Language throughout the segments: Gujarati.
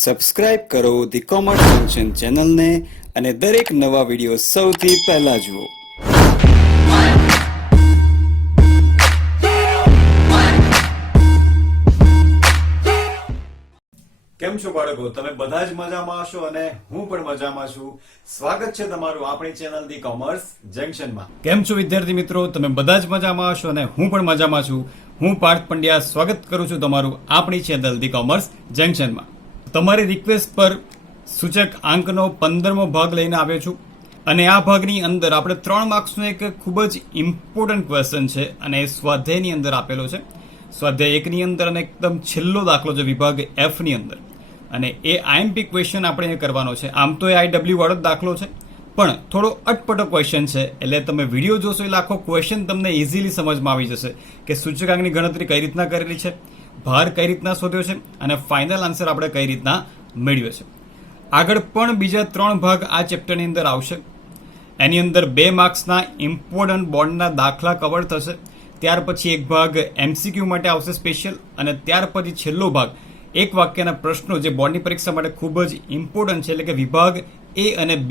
સબસ્ક્રાઇબ કરો ધી કોમર્સ જંકશન ચેનલને અને દરેક નવા વિડીયો સૌથી પહેલા જુઓ. કેમ છો બાળકો? તમે બધા જ મજામાં હશો અને હું પણ મજામાં છું. સ્વાગત છે તમારું આપણી ચેનલ ધી કોમર્સ જંકશનમાં. કેમ છો વિદ્યાર્થી મિત્રો? તમે બધા જ મજામાં હશો અને હું પણ મજામાં છું. હું પાર્થ પંડ્યા સ્વાગત કરું છું તમારું આપણી ચેનલ ધી કોમર્સ જંકશનમાં. તમારી રિક્વેસ્ટ પર સૂચક આંકનો 15મો ભાગ લઈને આવ્યો છું અને આ ભાગની અંદર આપણે 3 માર્ક્સનો એક ખૂબ જ ઇમ્પોર્ટન્ટ ક્વેશ્ચન છે અને એ સ્વાધ્યાયની અંદર આપેલો છે. સ્વાધ્યાય 1ની અંદર અને એકદમ છેલ્લો દાખલો છે વિભાગ F ની અંદર. અને એ આઈએમપી ક્વેશ્ચન આપણે એ કરવાનો છે. આમ તો એ IW વાળો જ દાખલો છે, પણ થોડો અટપટો ક્વેશ્ચન છે. એટલે તમે વિડીયો જોશો એટલે આખો ક્વેશ્ચન તમને ઇઝીલી સમજમાં આવી જશે કે સૂચકાંકની ગણતરી કઈ રીતના કરેલી છે, ભાર કઈ રીતના શોધ્યો છે અને ફાઇનલ આન્સર આપણે કઈ રીતના મેળવ્યો છે. આગળ પણ બીજા 3 ભાગ આ ચેપ્ટરની અંદર આવશે. એની અંદર 2 માર્ક્સના ઇમ્પોર્ટન્ટ બોન્ડના દાખલા કવર થશે. ત્યાર પછી એક ભાગ MCQ માટે આવશે સ્પેશિયલ, અને ત્યાર પછી છેલ્લો ભાગ એક વાક્યના પ્રશ્નો જે બોર્ડની પરીક્ષા માટે ખૂબ જ ઇમ્પોર્ટન્ટ છે, એટલે કે વિભાગ A અને B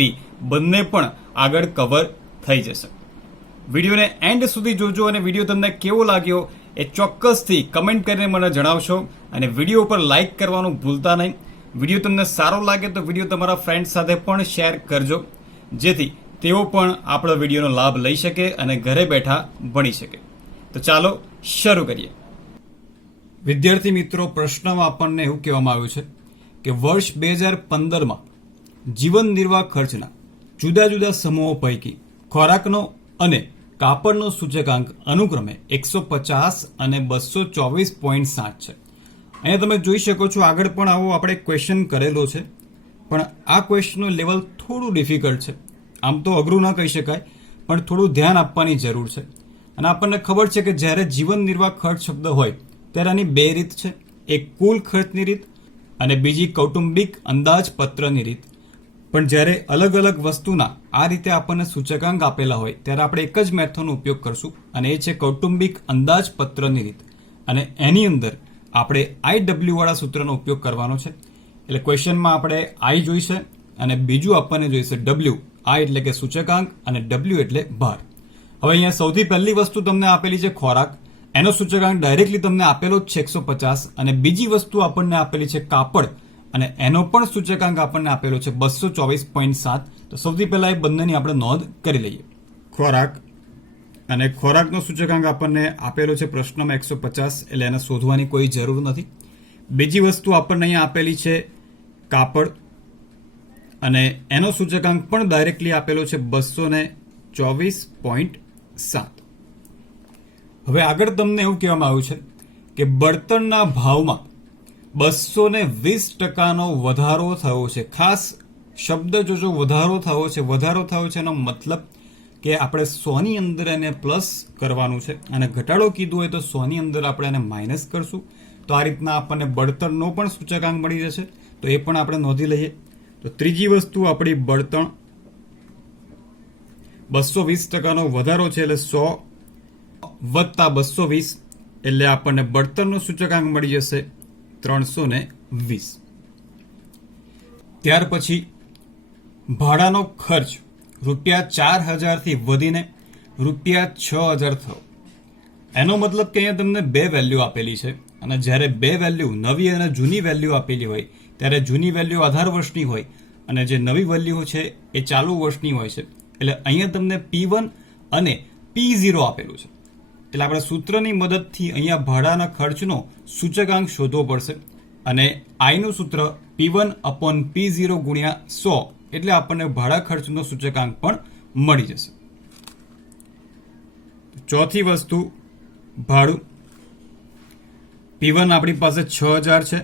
બંને પણ આગળ કવર થઈ જશે. વિડીયોને એન્ડ સુધી જોજો અને વિડીયો તમને કેવો લાગ્યો એ ચોક્કસથી કમેન્ટ કરીને મને જણાવશો અને વિડીયો ઉપર લાઇક કરવાનું ભૂલતા નહીં. વિડીયો તમને સારો લાગે તો વિડીયો તમારા ફ્રેન્ડ સાથે પણ શેર કરજો, જેથી તેઓ પણ આપણા વિડીયોનો લાભ લઈ શકે અને ઘરે બેઠા ભણી શકે. તો ચાલો શરૂ કરીએ. વિદ્યાર્થી મિત્રો, પ્રશ્નમાં આપણને એવું કહેવામાં આવ્યું છે કે વર્ષ 2015માં જીવન નિર્વાહ ખર્ચના જુદા જુદા સમૂહો પૈકી ખોરાકનો અને કાપડનો સૂચકાંક અનુક્રમે 150 અને 224.7 છે. અહીંયા તમે જોઈ શકો છો, આગળ પણ આવો આપણે ક્વેશ્ચન કરેલો છે, પણ આ ક્વેશ્ચનનું લેવલ થોડું ડિફિકલ્ટ છે. આમ તો અઘરું ના કહી શકાય, પણ થોડું ધ્યાન આપવાની જરૂર છે. અને આપણને ખબર છે કે જ્યારે જીવન નિર્વાહ ખર્ચ શબ્દ હોય ત્યારે આની 2 રીત છે. એક કુલ ખર્ચની રીત અને બીજી કૌટુંબિક અંદાજપત્રની રીત. પણ જ્યારે અલગ અલગ વસ્તુના આ રીતે આપણને સૂચકાંક આપેલા હોય ત્યારે આપણે એક જ મેથડનો ઉપયોગ કરશું, અને એ છે કૌટુંબિક અંદાજપત્રની રીત. અને એની અંદર આપણે IW વાળા સૂત્રનો ઉપયોગ કરવાનો છે. એટલે ક્વેશ્ચનમાં આપણે I જોઈશે અને બીજું આપણને જોઈશે W. I એટલે કે સૂચકાંક અને W એટલે ભાર. હવે અહીંયા સૌથી પહેલી વસ્તુ તમને આપેલી છે ખોરાક. એનો સૂચકાંક ડાયરેક્ટલી તમને આપેલો જ છે 150, અને બીજી વસ્તુ આપણને આપેલી છે કાપડ, અને એનો પણ સૂચકાંક આપણને આપેલો છે 224.7. તો સૌથી પહેલા એ બંનેની આપણે નોંધ કરી લઈએ. ખોરાક અને ખોરાકનો સૂચકાંક આપણને આપેલો છે પ્રશ્નમાં 150, એટલે એને શોધવાની કોઈ જરૂર નથી. બીજી વસ્તુ આપણને અહીંયા આપેલી છે કાપડ, અને એનો સૂચકાંક પણ ડાયરેક્ટલી આપેલો છે 224.7. હવે આગળ તમને એવું કહેવામાં આવ્યું છે કે બળતણના ભાવમાં 220% વધારો થયો છે. ખાસ શબ્દ જોજો, વધારો થયો છે. વધારો થયો છે એનો મતલબ કે આપણે 100ની અંદર એને પ્લસ કરવાનું છે, અને ઘટાડો કીધું હોય તો 100ની અંદર આપણે એને માઇનસ કરશું. તો આ રીતના આપણને બળતણનો પણ સૂચકાંક મળી જશે. તો એ પણ આપણે નોંધી લઈએ. તો ત્રીજી વસ્તુ આપણી બળતણ 220% વધારો છે, એટલે 100 વત્તા 220 એટલે આપણને બળતણનો સૂચકાંક મળી જશે 320. ત્યાર પછી ભાડાનો ખર્ચ ₹4000 થી વધીને ₹6000 થયો. એનો મતલબ કે અહીંયા તમને 2 વેલ્યુ આપેલી છે, અને જ્યારે 2 વેલ્યુ નવી અને જૂની વેલ્યુ આપેલી હોય ત્યારે જૂની વેલ્યુ 18 વર્ષની હોય અને જે નવી વેલ્યુ છે એ ચાલુ વર્ષની હોય છે. એટલે અહીંયા તમને P1 અને P0 આપેલું છે. એટલે આપણે સૂત્રની મદદથી અહીંયા ભાડાના ખર્ચનો સૂચકાંક શોધવો પડશે, અને I નું સૂત્ર P1/P0 ગુણ્યા 100, એટલે આપણને ભાડા ખર્ચનો સૂચકાંક પણ મળી જશે. ચોથી વસ્તુ ભાડું. P1 આપણી પાસે 6000 છે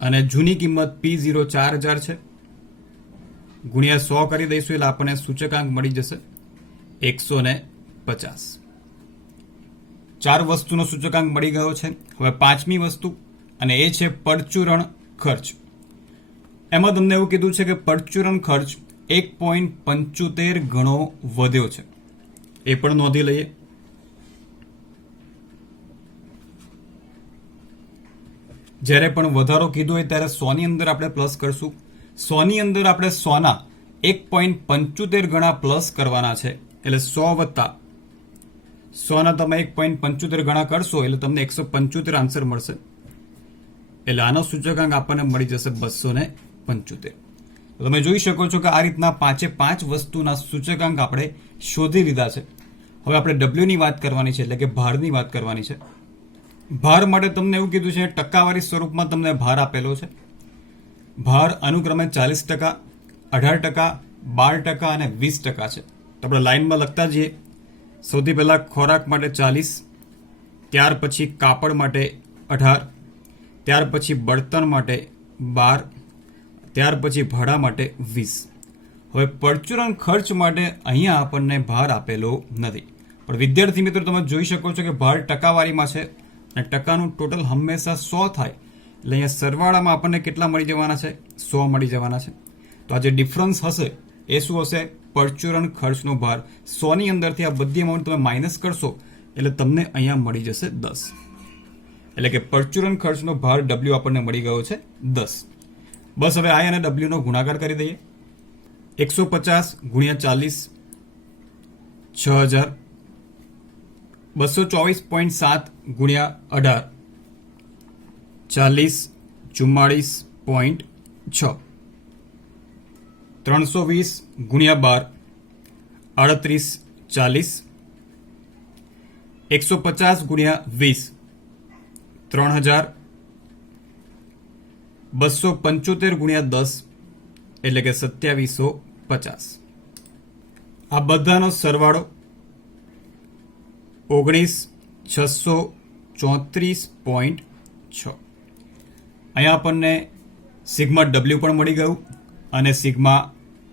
અને જૂની કિંમત P0 4000 છે. ગુણ્યા 100 કરી દઈશું એટલે આપણને સૂચકાંક મળી જશે 150. 4 વસ્તુનો સૂચકાંક મળી ગયો છે. હવે 5મી વસ્તુ, અને એ છે પરચુરણ ખર્ચ. એમાં તમને એવું કીધું છે કે પરચુરણ ખર્ચ 1.75 ગણો વધ્યો છે. એ પણ નોંધી લઈએ. જ્યારે પણ વધારો કીધો હોય ત્યારે 100 ની અંદર આપણે પ્લસ કરશું. 100 ની અંદર આપણે 100 ના 1.75 ગણા પ્લસ કરવાના છે, એટલે 100 વત્તા 100 ના તમે 1.75 ગણા કરશો એટલે તમને 175 આન્સર મળશે. એટલે આનો સૂચકાંક આપણને મળી જશે 275. તમે જોઈ શકો છો કે આ રીતના 5 વસ્તુના સૂચકાંક આપણે શોધી લીધા છે. હવે આપણે ડબલ્યુ ની વાત કરવાની છે, એટલે કે ભારની વાત કરવાની છે. ભાર માટે તમને એવું કીધું છે, ટકાવારી સ્વરૂપમાં તમને ભાર આપેલો છે. ભાર અનુક્રમે 40%, 18%, 12% અને 20% છે. તો આપણે લાઈનમાં લખતા જઈએ. સૌથી પહેલા ખોરાક માટે 40, ત્યાર પછી કાપડ માટે 18, ત્યાર પછી બળતણ માટે 12, ત્યાર પછી ભાડા માટે 20. હવે પરચુરણ ખર્ચ માટે અહીંયા આપણને ભાર આપેલો નથી, પણ વિદ્યાર્થી મિત્રો તમે જોઈ શકો છો કે ભાર ટકાવારીમાં છે અને ટકાનું ટોટલ હંમેશા 100 થાય, એટલે અહીંયા સરવાળામાં આપણને કેટલા મળી જવાના છે? 100 મળી જવાના છે. તો આ જે ડિફરન્સ હશે એ શું હશે? પરચુરણ ખર્ચનો ભાર. 100 ની અંદરથી આ બધી અમાઉન્ટ તમે માઇનસ કરશો એટલે તમને અહીંયા મળી જશે 10. એટલે કે પરચુરણ ખર્ચનો ભાર ડબલ્યુ આપણને મળી ગયો છે 10. બસ હવે આઈ અને ડબલ્યુ નો ગુણાકાર કરી દઈએ. 150 ગુણ્યા 40 6000, 224.7 ગુણ્યા 18 40 44.6, 320 ગુણ્યા 12 38 40, 150 ગુણ્યા 20 3000, 275 ગુણ્યા 10 એટલે કે 2750. આ બધાનો સરવાળો 19634.6. અહીંયા આપણને સિગ્મા ડબલ્યુ પણ મળી ગયું અને સિગ્મા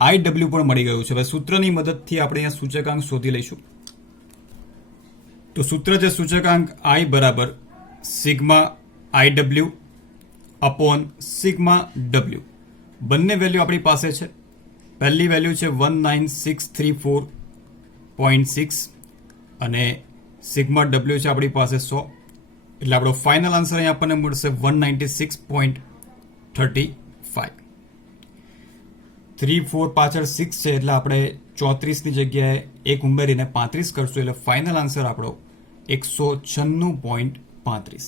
આઈ ડબલ્યુ પણ મળી ગયું છે. હવે સૂત્રની મદદથી આપણે અહીંયા સૂચકાંક શોધી લઈશું. તો સૂત્ર છે સૂચકાંક આઈ બરાબર સિગ્મા આઈ ડબલ્યુ અપોન સિગ્મા ડબલ્યુ. બંને વેલ્યુ આપણી પાસે છે. પહેલી વેલ્યુ છે 19634.6 અને સિગ્મા ડબલ્યુ છે આપણી પાસે 100, એટલે આપણો ફાઇનલ આન્સર અહીં આપણને મળશે 196.35. 3 4 પાછળ 6 છે એટલે આપણે 34 ની જગ્યાએ 1 ઉમેરીને 35 કરશું એટલે ફાઇનલ આન્સર આપણો 196.35.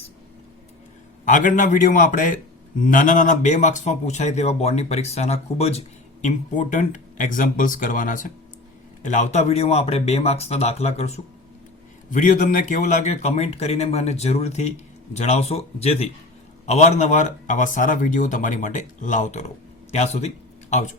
આગળના વિડીયોમાં આપણે નાના 2 માર્ક્સમાં પૂછાય તેવા બોર્ડની પરીક્ષાના ખૂબ જ ઇમ્પોર્ટન્ટ એક્ઝામ્પલ્સ કરવાના છે. એટલે આવતા વિડીયોમાં આપણે 2 માર્ક્સના દાખલા કરશું. વિડીયો તમને કેવો લાગે કમેન્ટ કરીને મને જરૂરથી જણાવશો, જેથી અવારનવાર આવા સારા વિડીયો તમારી માટે લાવતો રહું. ત્યાં સુધી આવજો.